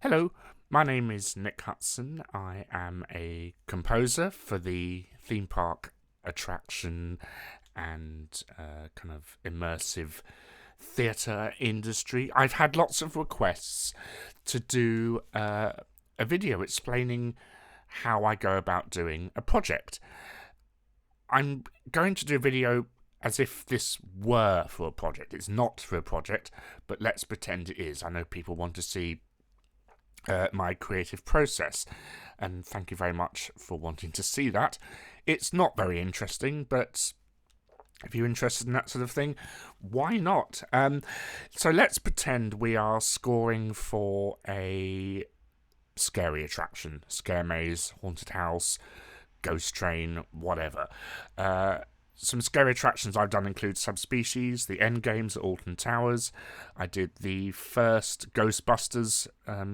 Hello, my name is Nick Hudson. I am a composer for the theme park attraction and kind of immersive theatre industry. I've had lots of requests to do a video explaining how I go about doing a project. I'm going to do a video as if this were for a project. It's not for a project, but let's pretend it is. I know people want to see my creative process, and thank you very much for wanting to see that. It's not very interesting, but if you're interested in that sort of thing, why not? So let's pretend we are scoring for a scary attraction, scare maze, haunted house, ghost train, whatever. Some scary attractions I've done include Subspecies, the End Games at Alton Towers. I did the first Ghostbusters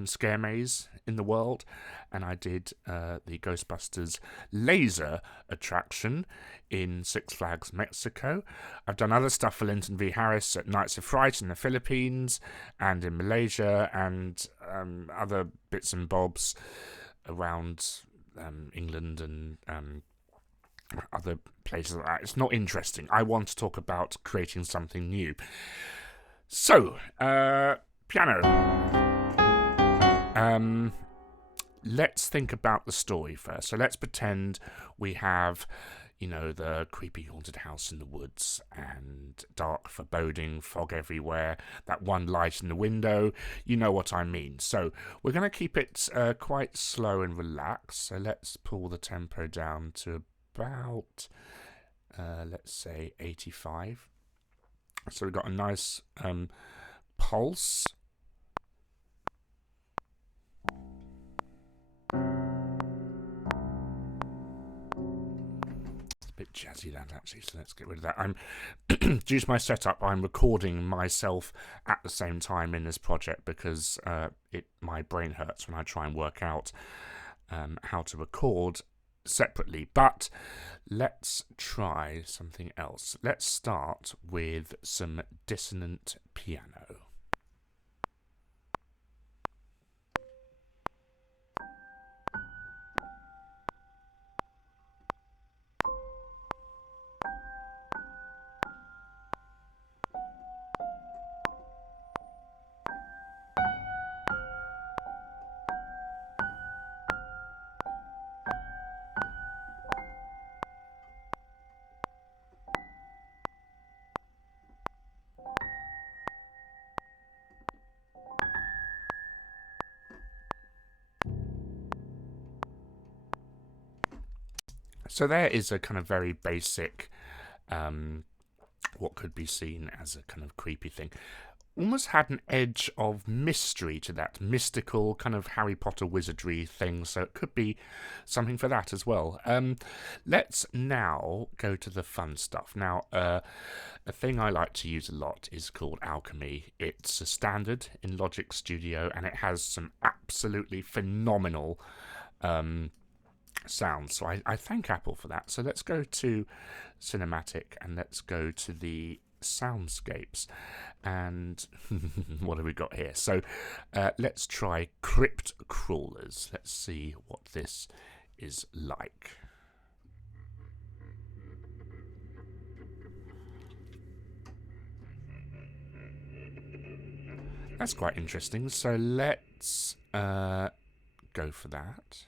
scare maze in the world, and I did the Ghostbusters laser attraction in Six Flags Mexico. I've done other stuff for Linton V. Harris at Nights of Fright in the Philippines and in Malaysia, and other bits and bobs around England and other places like that. It's not interesting. I want to talk about creating something new. So, piano. Let's think about the story first. So let's pretend we have, the creepy haunted house in the woods and dark foreboding, fog everywhere, that one light in the window. You know what I mean. So we're going to keep it quite slow and relaxed. So let's pull the tempo down to about, let's say, 85. So we've got a nice pulse. It's a bit jazzy, that, actually, so let's get rid of that. Due to my setup, I'm recording myself at the same time in this project because my brain hurts when I try and work out how to record separately. But let's try something else. Let's start with some dissonant piano. So there is a kind of very basic, what could be seen as a kind of creepy thing. Almost had an edge of mystery to that, mystical kind of Harry Potter wizardry thing, so it could be something for that as well. Let's now go to the fun stuff. Now, a thing I like to use a lot is called Alchemy. It's a standard in Logic Studio, and it has some absolutely phenomenal sounds. So I thank Apple for that. So let's go to Cinematic and let's go to the soundscapes. And what have we got here? So let's try Crypt Crawlers. Let's see what this is like. That's quite interesting. So let's go for that.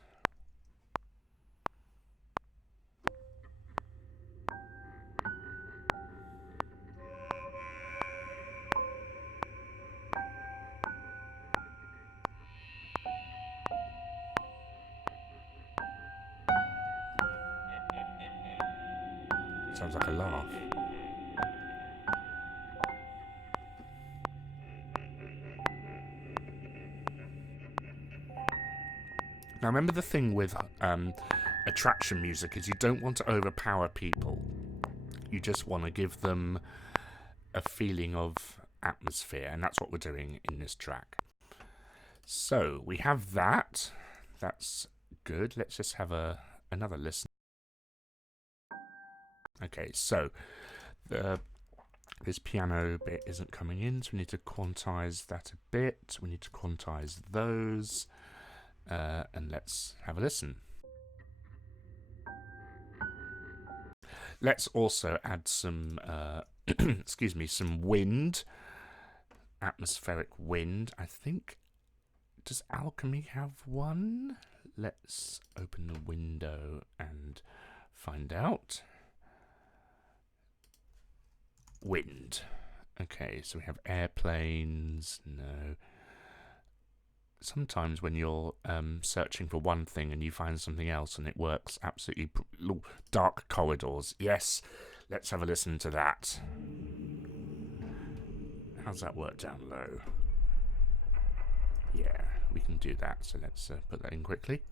Sounds like a laugh. Now remember, the thing with attraction music is you don't want to overpower people. You just want to give them a feeling of atmosphere, and that's what we're doing in this track. So we have that. That's good. Let's just have another listen. Okay, so the This piano bit isn't coming in, so we need to quantize that a bit. We need to quantize those. And let's have a listen. Let's also add some, excuse me, some wind, atmospheric wind. I think, does Alchemy have one? Let's open the window and find out. Wind. Okay, so we have airplanes. No. Sometimes when you're searching for one thing and you find something else and it works absolutely. Dark corridors. Yes, let's have a listen to that. How's that work down low? Yeah, we can do that. So let's put that in quickly.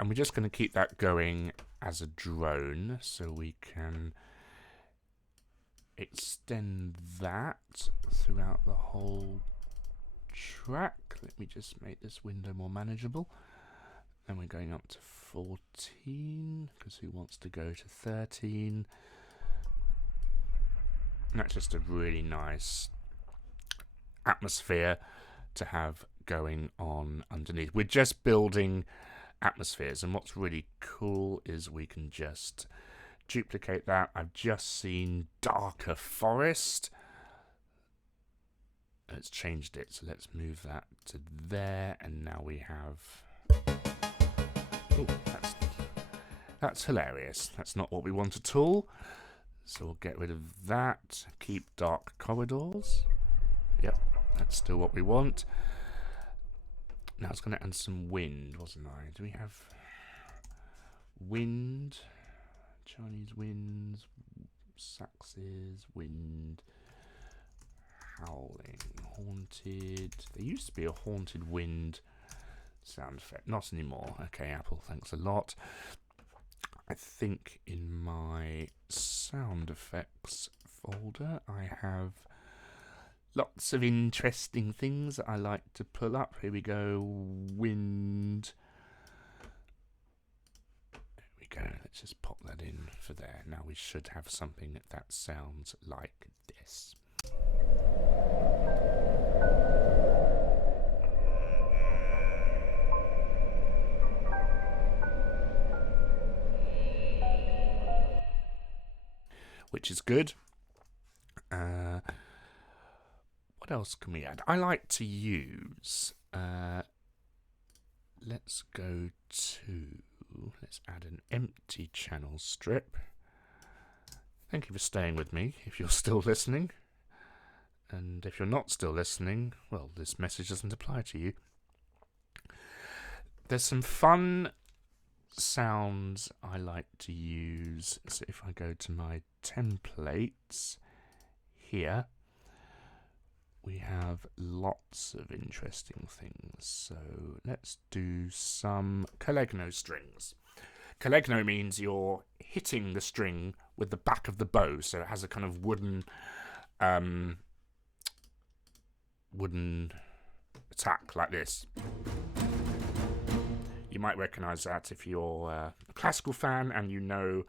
And we're just going to keep that going as a drone, so we can extend that throughout the whole track. Let me just make this window more manageable. And we're going up to 14, because who wants to go to 13? And that's just a really nice atmosphere to have going on underneath. We're just building atmospheres, and what's really cool is we can just duplicate that. I've just seen darker forest. It's changed it, so let's move that to there, and now we have... Oh, that's hilarious. That's not what we want at all. So we'll get rid of that. Keep dark corridors. Yep, that's still what we want. Now I was going to add some wind, wasn't I? Do we have wind? Chinese winds, saxes, wind, howling, haunted. There used to be a haunted wind sound effect. Not anymore. Okay, Apple, thanks a lot. I think in my sound effects folder I have lots of interesting things that I like to pull up. Here we go. Wind. There we go. Let's just pop that in for there. Now we should have something that sounds like this. Which is good. What else can we add? I like to use, let's go to, let's add an empty channel strip. Thank you for staying with me, if you're still listening. And if you're not still listening, well, this message doesn't apply to you. There's some fun sounds I like to use. So if I go to my templates here, we have lots of interesting things. So let's do some Collegno strings. Collegno means you're hitting the string with the back of the bow, so it has a kind of wooden attack like this. You might recognize that if you're a classical fan and you know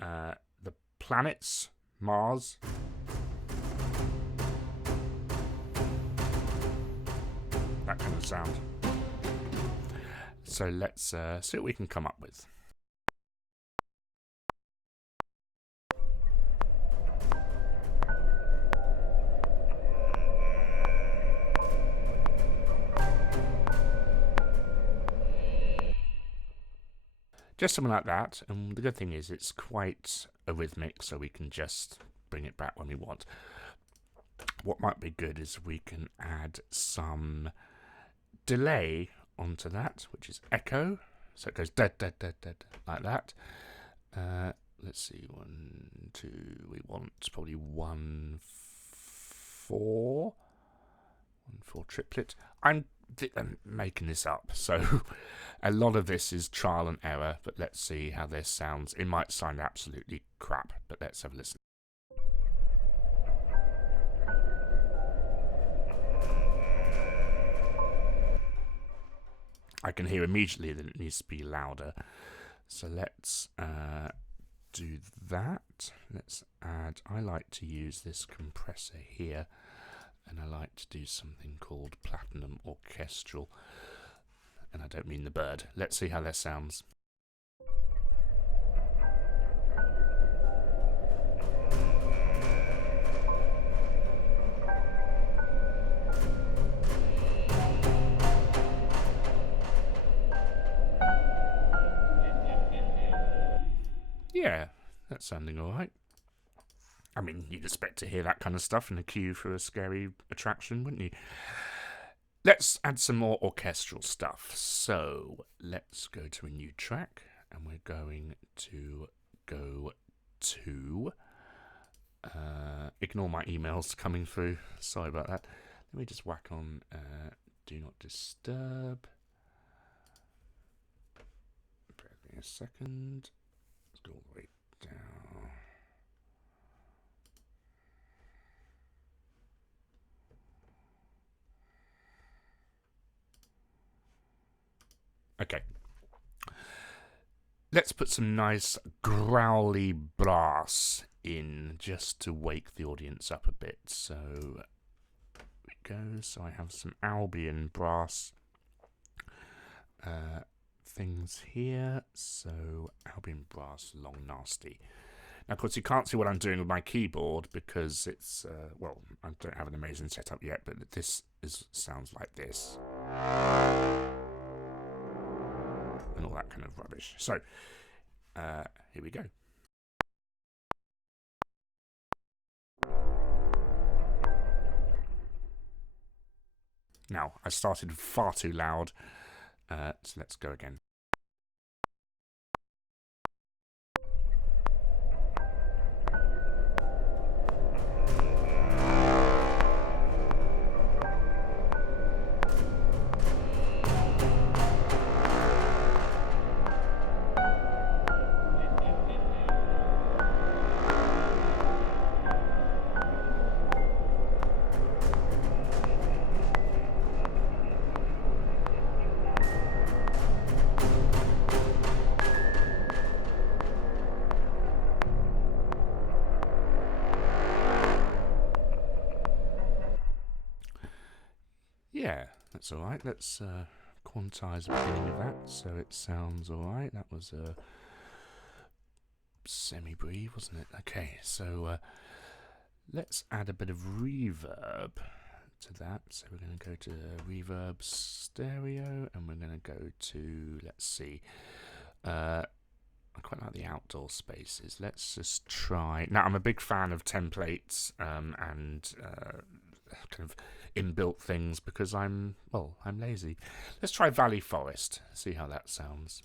the planets, Mars. That kind of sound. So let's see what we can come up with. Just something like that, and the good thing is it's quite arrhythmic, so we can just bring it back when we want. What might be good is we can add some delay onto that, which is echo, so it goes dead, dead, dead, dead, like that. Let's see, 1, 2, we want probably 1, 4 triplet. I'm making this up, so a lot of this is trial and error, but let's see how this sounds. It might sound absolutely crap, but let's have a listen. I can hear immediately that it needs to be louder. So let's do that. Let's add, I like to use this compressor here, and I like to do something called Platinum Orchestral, and I don't mean the bird. Let's see how that sounds. Yeah, that's sounding alright. I mean, you'd expect to hear that kind of stuff in a queue for a scary attraction, wouldn't you? Let's add some more orchestral stuff. So let's go to a new track, and we're going to go to... ignore my emails coming through. Sorry about that. Let me just whack on Do Not Disturb. Bear with me a second. Let's go all the way down. Okay. Let's put some nice growly brass in just to wake the audience up a bit. So here we go. So I have some Albion brass things here. So Albion brass long nasty. Now, of course, you can't see what I'm doing with my keyboard because it's, well, I don't have an amazing setup yet, but this sounds like this. And all that kind of rubbish. So, here we go. Now, I started far too loud, so let's go again. Yeah, that's alright. Let's quantize the beginning of that so it sounds alright. That was a semi-breathe, wasn't it? Okay, so let's add a bit of reverb to that. So we're going to go to reverb stereo, and we're going to go to, let's see, I quite like the outdoor spaces. Let's just try. Now, I'm a big fan of templates and kind of inbuilt things because I'm lazy. Let's try Valley Forest, see how that sounds.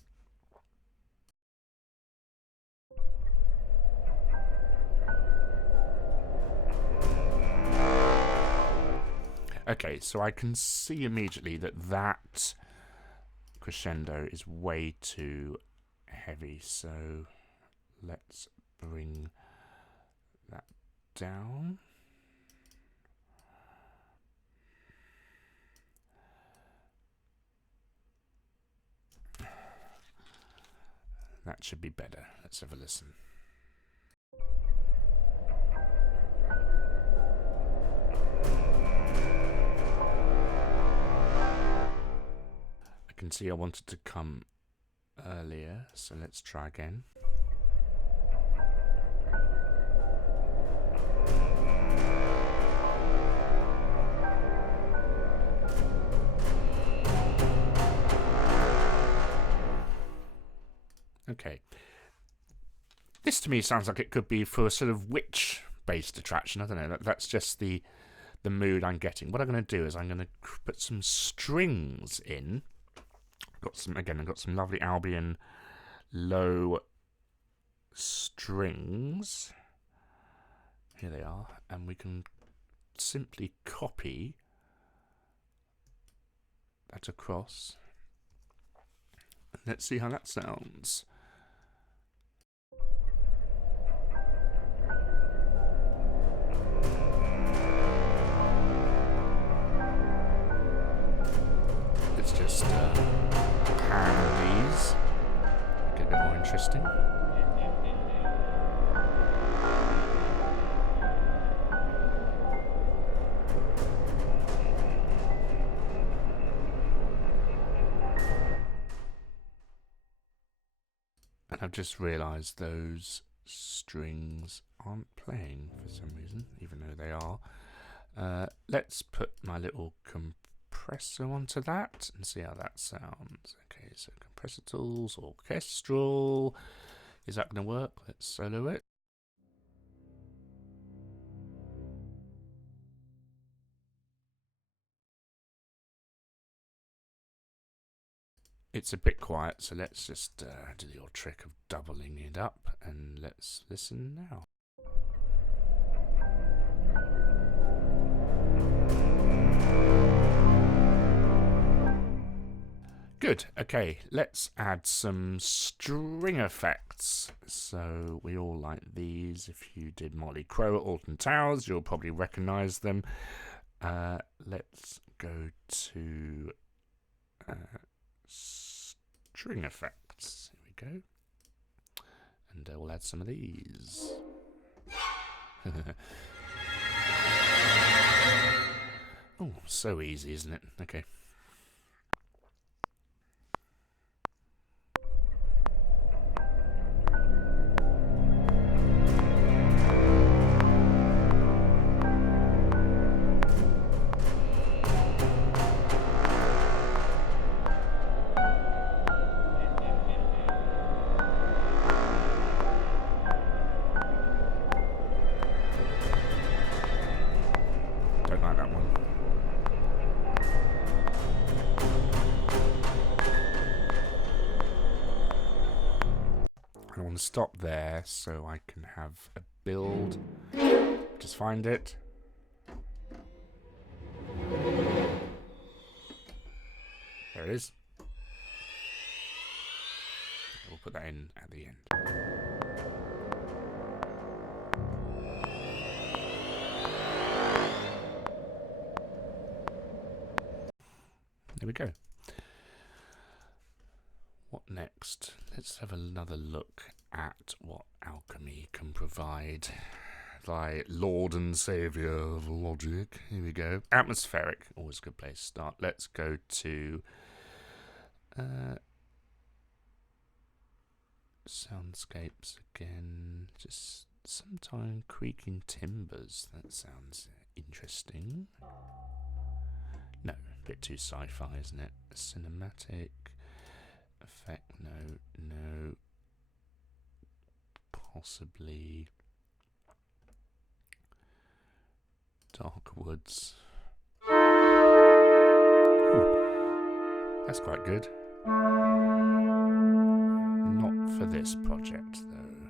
Okay, so I can see immediately that crescendo is way too heavy, so let's bring that down. That should be better. Let's have a listen. I can see I wanted to come earlier, so let's try again. Okay. This to me sounds like it could be for a sort of witch-based attraction. I don't know. That's just the mood I'm getting. What I'm going to do is I'm going to put some strings in. I've got some lovely Albion low strings. Here they are, and we can simply copy that across. Let's see how that sounds. Let's just I've just realised those strings aren't playing for some reason, even though they are. Let's put my little compressor onto that and see how that sounds. Okay, so compressor tools, orchestral. Is that going to work? Let's solo it. It's a bit quiet, so let's just do the old trick of doubling it up, and let's listen now. Good, okay, let's add some string effects. So we all like these. If you did Motley Crue at Alton Towers, you'll probably recognise them. Let's go to string effects. Here we go. And we'll add some of these. Oh, so easy, isn't it? Okay. Don't like that one. I want to stop there so I can have a build. Just find it. There it is. We'll put that in at the end. There we go. What next? Let's have another look at what Alchemy can provide. Thy Lord and Saviour of Logic. Here we go. Atmospheric. Always a good place to start. Let's go to soundscapes again. Just sometime creaking timbers. That sounds interesting. No, a bit too sci-fi, isn't it? Cinematic effect. No. Possibly Dark Woods. Ooh, that's quite good. Not for this project, though.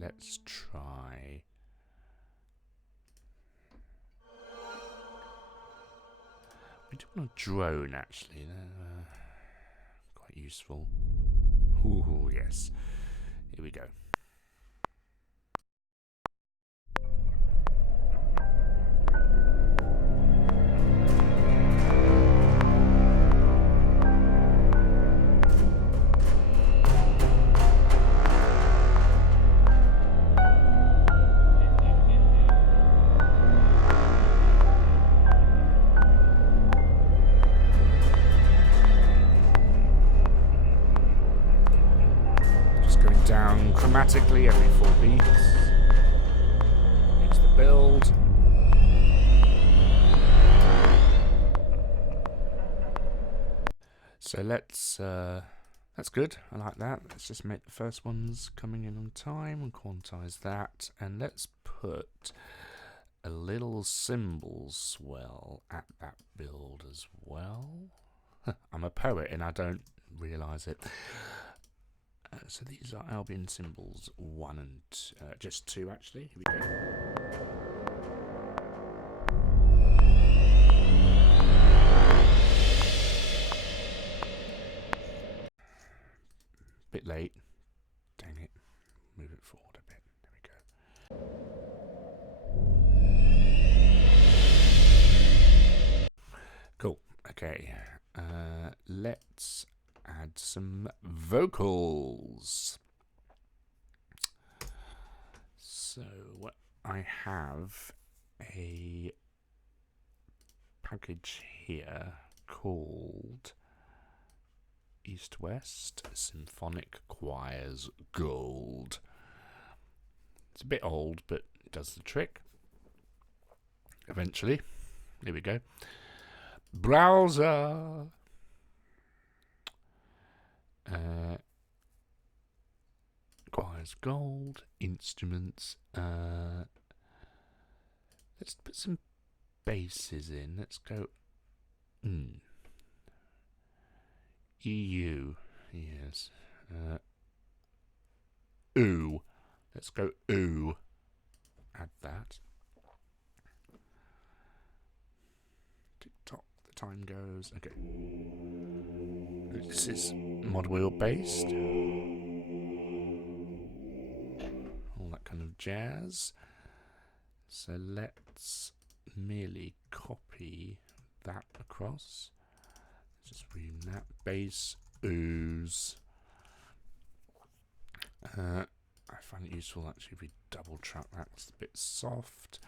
Let's try. We do want a drone, actually. They're quite useful. Ooh, yes. Here we go. Down chromatically every 4 beats. Into the build. So that's good. I like that. Let's just make the first ones coming in on time and quantize that. And let's put a little cymbal swell at that build as well. I'm a poet and I don't realise it. So these are Albion cymbals 1 and just 2 actually. Here we go. Bit late. Dang it. Move it forward a bit. There we go. Cool. Okay. Let's add some vocals. So I have a package here called East West Symphonic Choirs Gold. It's a bit old, but it does the trick. Eventually. Here we go. Browser. Choirs Gold. Instruments. Let's put some basses in. Let's go. EU. Yes. Ooh. Let's go ooh. Add that. Tick tock. The time goes. Okay. This is mod wheel based. All that kind of jazz. So let's merely copy that across. Just rename that. Bass ooze. I find it useful actually if we double track that. It's a bit soft.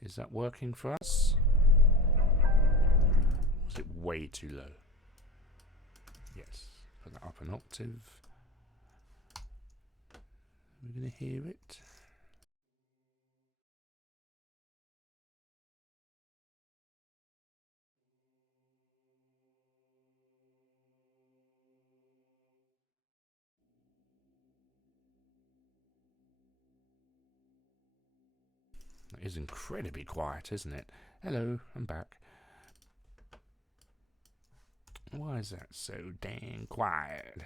Is that working for us? Was it way too low? Yes. Put that up an octave. We're going to hear it. It is incredibly quiet, isn't it? Hello, I'm back. Why is that so dang quiet?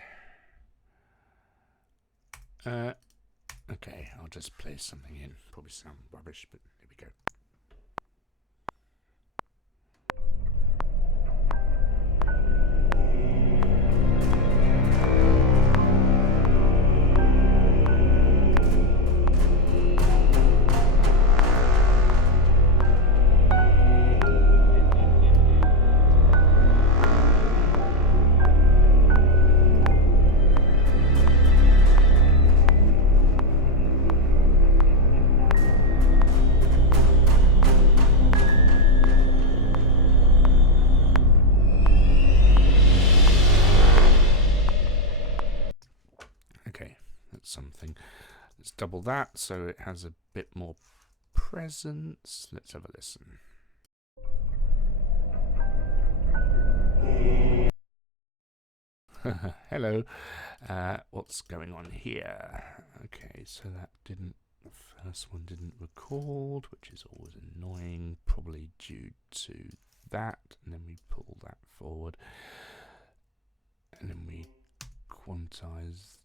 Okay, I'll just play something in. Probably sound rubbish, but here we go. Something. Let's double that so it has a bit more presence. Let's have a listen. Hello. What's going on here? Okay, so that didn't. The first one didn't record, which is always annoying, probably due to that. And then we pull that forward, and then we quantize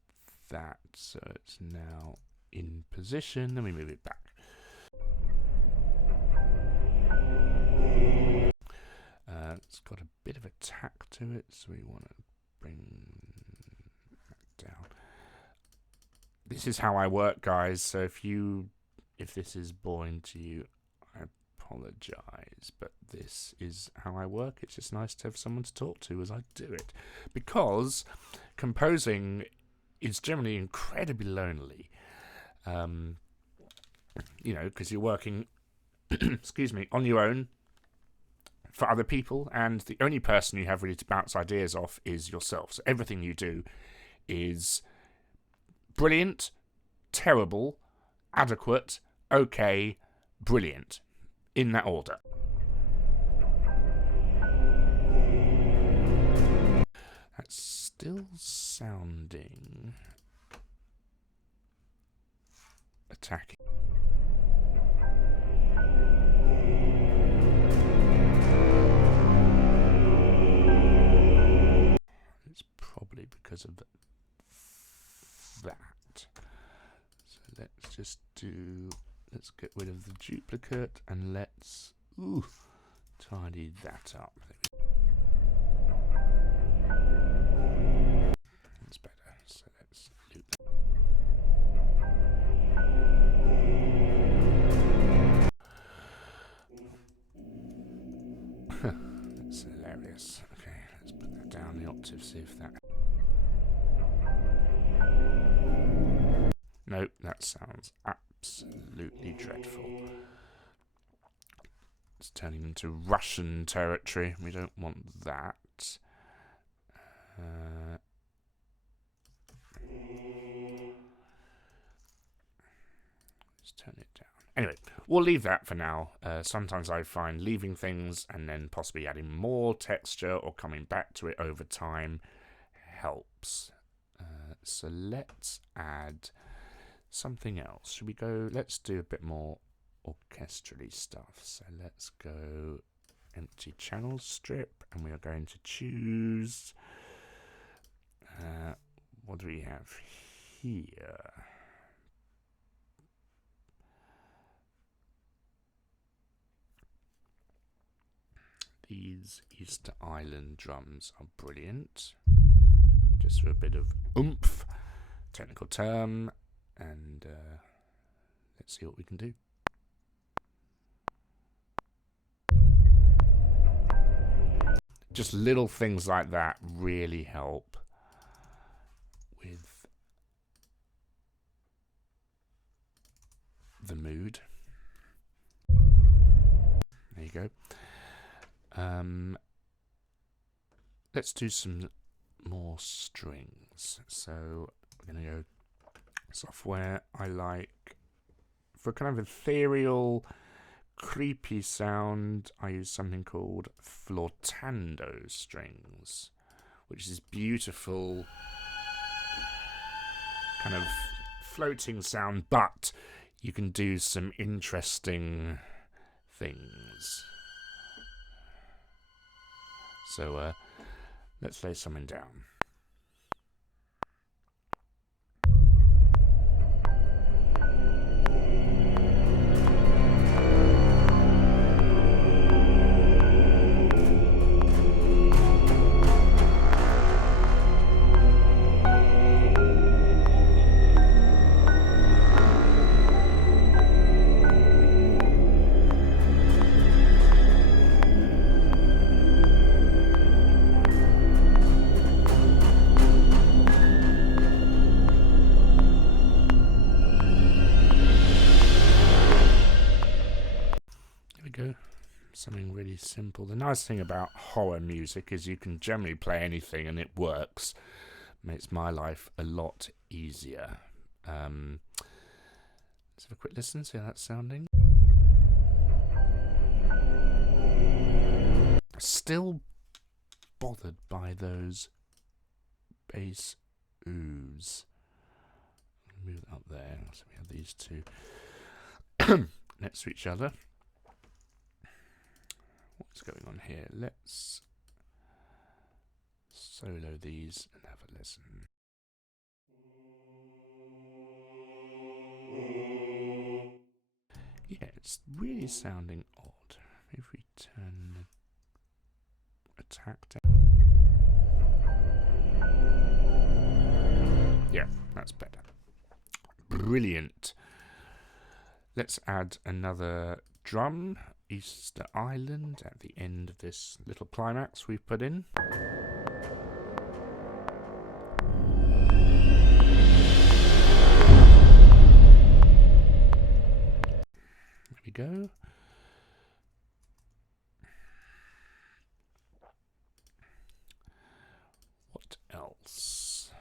that so it's now in position, then we move it back. It's got a bit of a tack to it, so we want to bring that down. This is how I work, guys, so if this is boring to you, I apologize, but this is how I work. It's just nice to have someone to talk to as I do it, because composing is generally incredibly lonely. You know, because you're working, excuse me, on your own for other people, and the only person you have really to bounce ideas off is yourself. So everything you do is brilliant, terrible, adequate, okay, brilliant, in that order. That's still sounding attacking. It's probably because of that. So let's just let's get rid of the duplicate and let's tidy that up. That's better. So let's loop that. That's hilarious. Okay, let's put that down the octave, see if that. Nope, that sounds absolutely dreadful. It's turning into Russian territory. We don't want that. Let's turn it down. Anyway, we'll leave that for now. Sometimes I find leaving things and then possibly adding more texture or coming back to it over time helps. So let's add something else. Should we go? Let's do a bit more orchestrally stuff. So let's go empty channel strip, and we are going to choose. What do we have here? These Easter Island drums are brilliant. Just for a bit of oomph, technical term, and let's see what we can do. Just little things like that really help with the mood. There you go. Let's do some more strings. So we're going to go software. I like, for kind of ethereal, creepy sound, I use something called Flortando strings, which is beautiful kind of floating sound, but you can do some interesting things. So let's lay something down. Something really simple. The nice thing about horror music is you can generally play anything and it works. Makes my life a lot easier. Let's have a quick listen, see how that's sounding. Still bothered by those bass oohs. Move that up there. So we have these two next to each other. What's going on here? Let's solo these and have a listen. Yeah, it's really sounding odd. If we turn the attack down. Yeah, that's better. Brilliant. Let's add another drum. Easter Island at the end of this little climax we've put in. There we go. What else?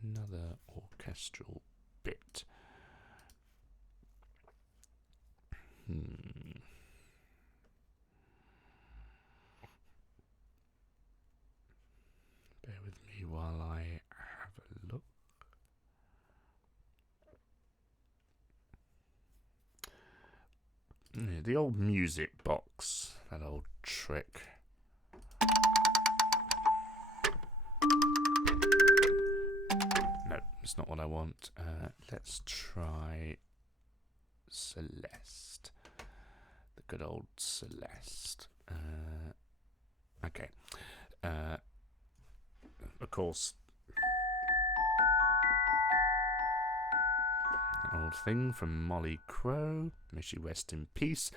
Another orchestral bit. Bear with me while I have a look. Yeah, the old music box, that old trick. No, it's not what I want. Let's try Celeste. The good old Celeste. Okay. Of course, an old thing from Molly Crow. May she rest in peace.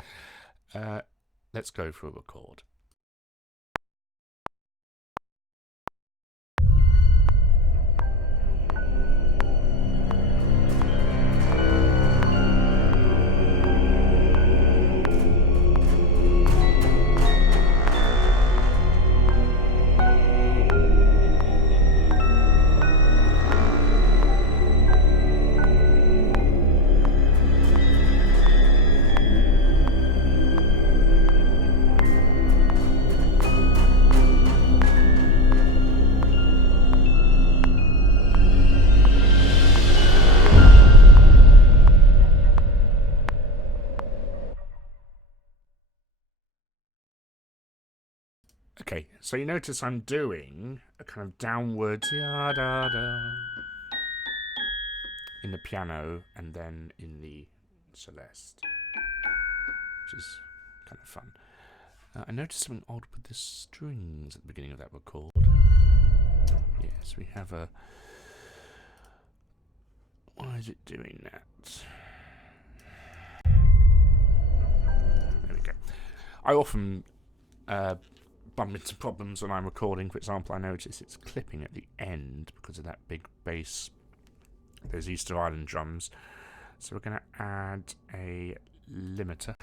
Let's go for a record. Okay, so you notice I'm doing a kind of downward in the piano and then in the Celeste, which is kind of fun. I noticed something odd with the strings at the beginning of that record. Yes, we have a... Why is it doing that? There we go. I often bump into problems when I'm recording. For example, I notice it's clipping at the end because of that big bass, those Easter Island drums. So we're going to add a limiter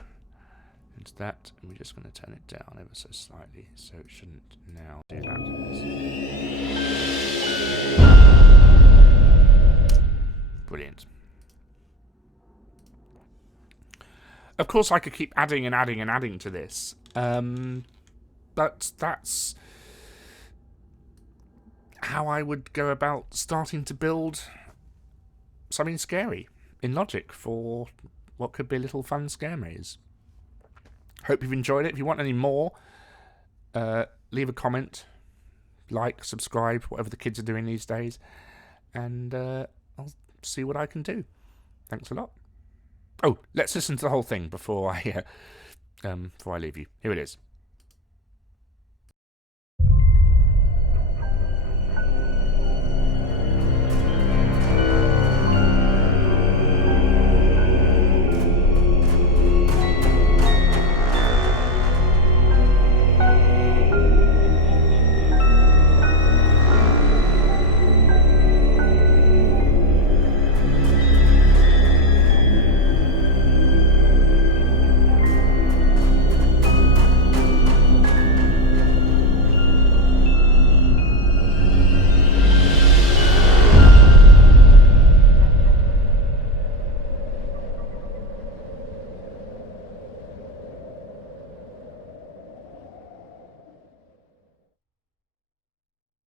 into that, and we're just going to turn it down ever so slightly, so it shouldn't now do that. Brilliant. Of course, I could keep adding and adding and adding to this, but that's how I would go about starting to build something scary in Logic for what could be a little fun scare maze. Hope you've enjoyed it. If you want any more, leave a comment, like, subscribe, whatever the kids are doing these days, and I'll see what I can do. Thanks a lot. Oh, let's listen to the whole thing before I leave you. Here it is.